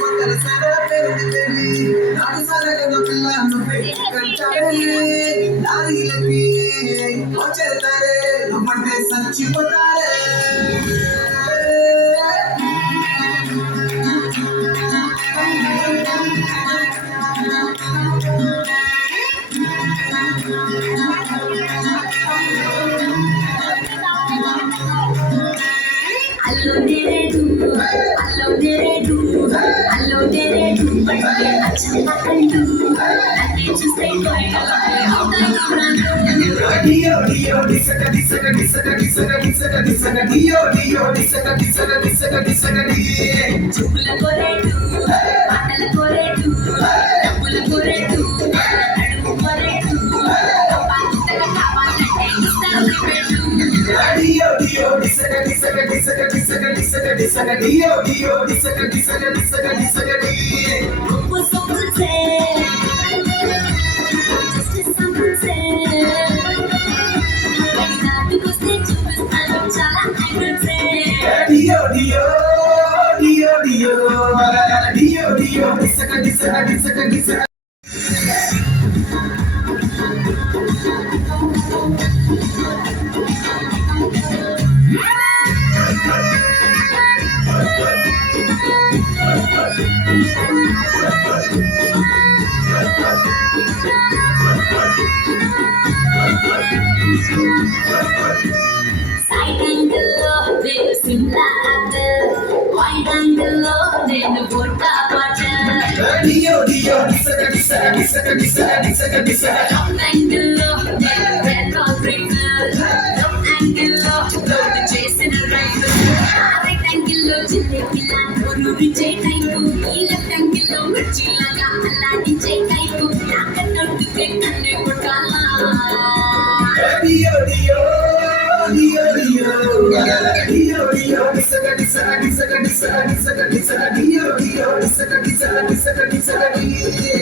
పక్కన సదా పెరుగుతుంది నాటి సరగద పిల్ల నువ్వే కంటారే లారీలకి వచ్చేతారే నువ్వంటే చచ్చిపోతారే Allo deredu, allo deredu, allo deredu, pade achha kandu, nake chuste koyla avta kuranu. Dio dio disaka disaka disaka disaka disaka disaka dio dio disaka disaka disaka disaka dio. Chupla koredu, patala koredu, double koredu, nadu koredu, kapatala kapalante istana pedu. Dio dio disaka disaka disaka disaka disaka disaka dio dio disaka disaka disaka disaka dio. Sopu sopu se, just sopu se. Nadu koste chupistanu chala angry se. Dio dio dio dio dio dio disaka disaka disaka disaka. Side angle lo nenu simla apple, wide angle lo nenu vodka bottle. Dio dio disaka disaka disaka disaka disaka disaka. Long angle lo nenu red bringer, long angle lo load చేసిన రైలు. Right angle లో జిలేబీలా నూరించే type, ఈ left angle లో మిర్చిలాగా అల్లాడించే type. నాకన్నట్టుకే కన్నే కొట్టాలా. Dio dio dio dio dio dio disaka disaka disaka disaka disaka disaka dio dio disaka disaka disaka disaka dio.